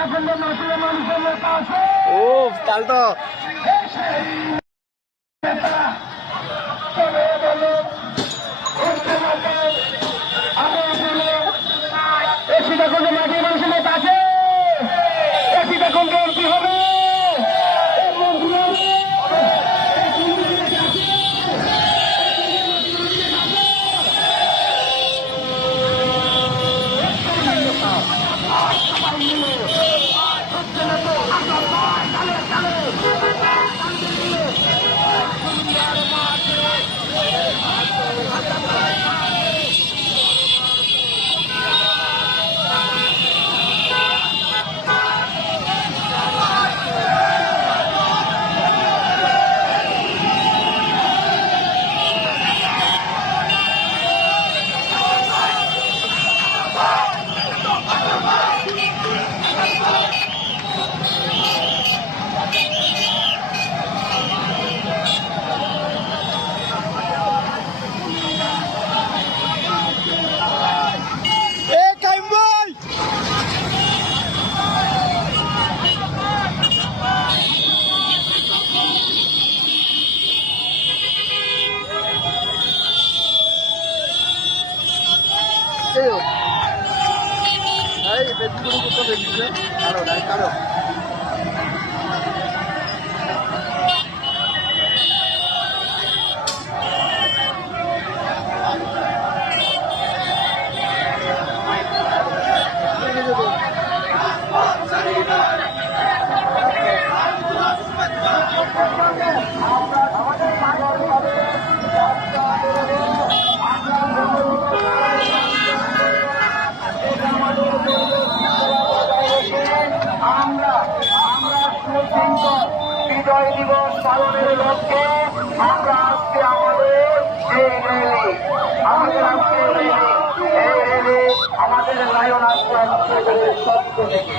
ও তাহলে তো মাটির মানুষের নেতা আছে, এখন কি হবে? কারো বিজয় দিবস পালনের লক্ষ্যে আমরা আজকে আমাদের এই র্যালি, এই র্যালি আমাদের লায়ন আশ্রয় সত্য থেকে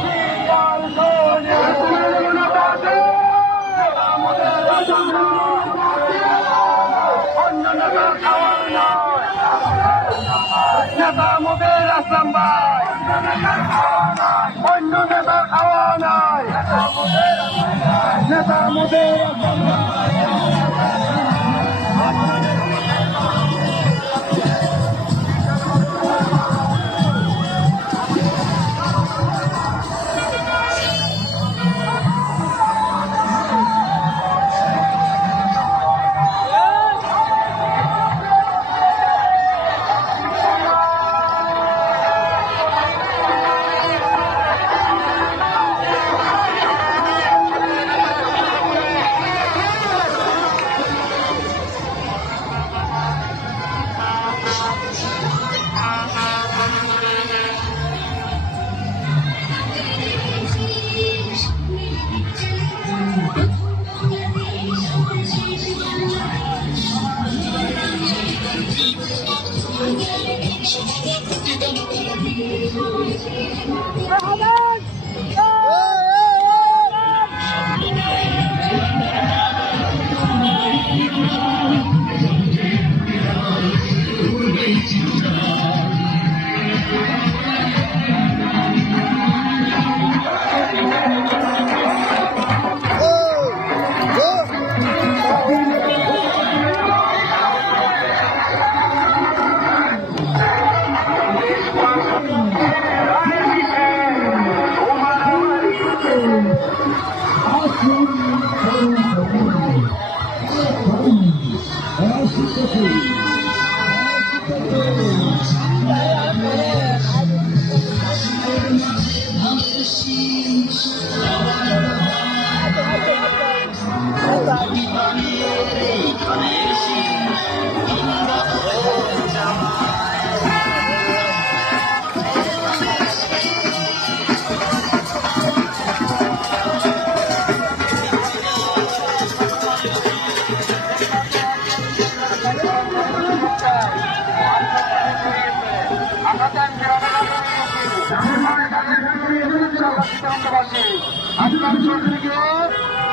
নেতা মোদের আসলাম ভাই, অন্য নেতা খাওয়া নাই, নেতা মোদের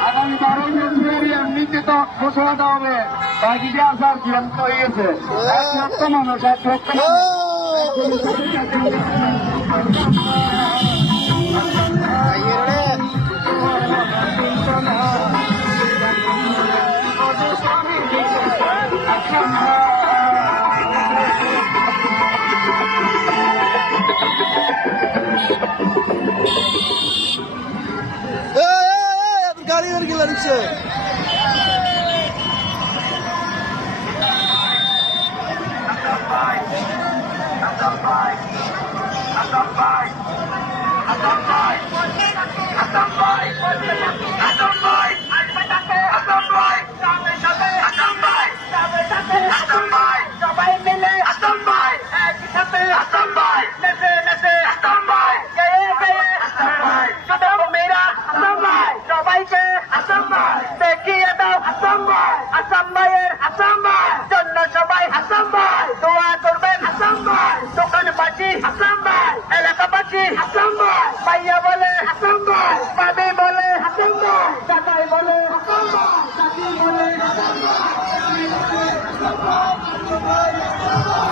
আগামী 12 ফেব্রুয়ারি এমনিতে তো ঘোষণা দেওয়া হবে, বাকি যে আসার চূড়ান্ত হয়ে গেছে। 1 লক্ষ মানুষ, 1 লক্ষ মানুষ গাড়ি আর গেলা দিচ্ছে সবাই মিলে আসম ভাই একসাথে আসম ভাই নেচে নেচে আসম ভাই গেয়ে গেয়ে আসম ভাই শুধু মেয়েরা আসম ভাই সবাইকে আসম ভাই দেখিয়ে দাও আসম ভাই আসম ভাইয়ের আসম ভাই জন্য সবাই আসম ভাই দোয়া করবেন আসম ভাই দোকানবাসী আসম ভাই এলাকাবাসী আসম ভাই ভাইয়া বলে আসম ভাই বাবি বলে আসম ভাই কাকাই বলে আসম ভাই কাকি বলে আসম ভাই